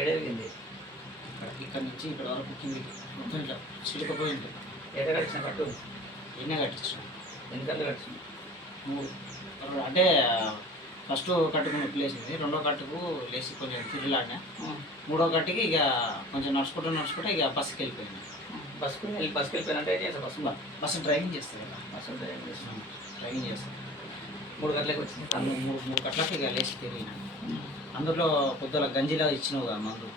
ఏడేవింది ఇక్కడ నుంచి ఇక్కడ వరకు కిందికి మొత్తం ఇట్లా చిలుకపోయింది. ఎట కట్టిన కట్టు ఎన్నే కట్టించిన ఎన్ని కళ్ళు కట్టిన 3 అంటే ఫస్ట్ కట్టుకు నొప్పి లేచింది, రెండో కట్టుకు లేచి కొంచెం తిరిగిలాడినా, మూడో కట్టుకి ఇక కొంచెం నడుచుకుంటూ ఇక బస్సుకి వెళ్ళిపోయింది. బస్సుకు వెళ్ళిపోయినంటే ఏం చేస్తా బస్సు డ్రైవింగ్ చేస్తుంది కదా, బస్సు డ్రైవింగ్ చేస్తాను. 3 గంటలకు వచ్చింది. మూడు గంటలకు ఇక లేచి తిరిగిన. అందులో పొద్దుల గంజిలా ఇచ్చినావు కదా మందు,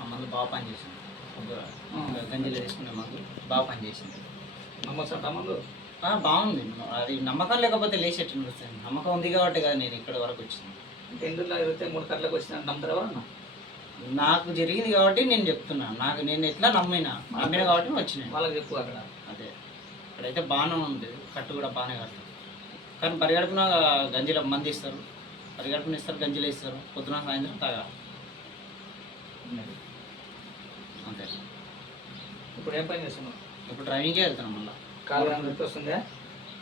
ఆ మందు బాగా పనిచేసింది. పొద్దుల గంజిలో తీసుకునే మందు బాగా పనిచేసింది. నమ్మొచ్చా మందు బాగుంది. అది నమ్మకం లేకపోతే లేచేట్టు వస్తుంది. నమ్మకం ఉంది కాబట్టి కదా నేను ఇక్కడ వరకు వచ్చింది. ఎందులో అయితే 3 గంటలకు వచ్చిన నమ్ముతారా? నాకు జరిగింది కాబట్టి నేను చెప్తున్నా. నేను ఎట్లా నమ్మినా కాబట్టి వచ్చినాయి. వాళ్ళకి చెప్పు అక్కడ. అదే ఇక్కడైతే బాగానే ఉంది, కట్టు కూడా బాగానే కట్టారు. కానీ పరిగడుపున గంజిలో మంది ఇస్తారు, పరిగడుపున ఇస్తారు, గంజిలో ఇస్తారు. పొద్దున సాయంత్రం తాగా అంతే. ఇప్పుడు ఏం పని చేస్తున్నావు? ఇప్పుడు డ్రైవింగే వెళ్తున్నాం. మళ్ళీ కాలు నొప్పి వస్తుందా?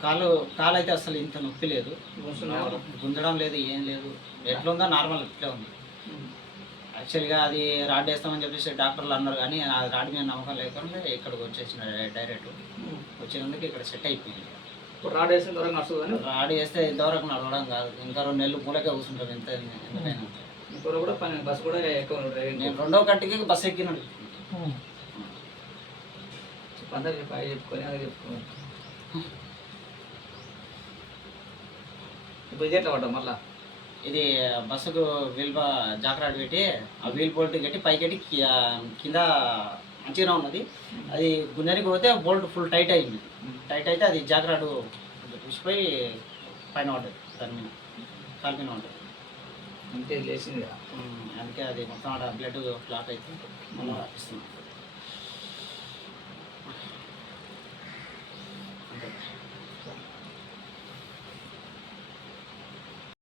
కాలు అయితే అసలు ఇంత నొప్పి లేదు, గుంజడం లేదు, ఏం లేదు. ఎట్లా ఉందో నార్మల్ ఇట్లే ఉంది. యాక్చువల్గా అది రాడ్ వేస్తామని చెప్పేసి డాక్టర్లు అన్నారు, కానీ ఆ రాడ్ మీద నమ్మకం లేకుండా ఇక్కడికి వచ్చేసిన డైరెక్ట్ వచ్చినందుకు ఇక్కడ సెట్ అయిపోయింది. ఇప్పుడు రాడ్ వేసిన దూరం నడుస్తుంది, కానీ రాడ్ వేస్తే ఇంతవరకు నడవడం కాదు, ఇంకా 2 నెలలు మూలకే కూర్చుంటాం. ఎందుకైనా ఇప్పుడు కూడా పని బస్సు కూడా ఎక్కువ. నేను రెండో కట్టుకి బస్సు ఎక్కినాడు. అందరు చెప్పి చెప్పుకొని అది చెప్పుకోవాలి. ఇప్పుడు ఇది ఎట్లా పడ్డా మళ్ళా? ఇది బస్సుకు జాకరాడు పెట్టి ఆ వీల్ బోల్ట్ కట్టి పైకెట్టి కింద మంచిగా ఉన్నది. అది గుంజనికి పోతే బోల్ట్ ఫుల్ టైట్ అయింది. టైట్ అయితే అది జాకరాడు చూసిపోయి పైన పడ్డది, దాని మీద కాలు మీద ఉంటుంది. అంతే లేచింది. అందుకే అది మొత్తం బ్లడ్ క్లాట్ అయితే మనం ఇస్తున్నాం.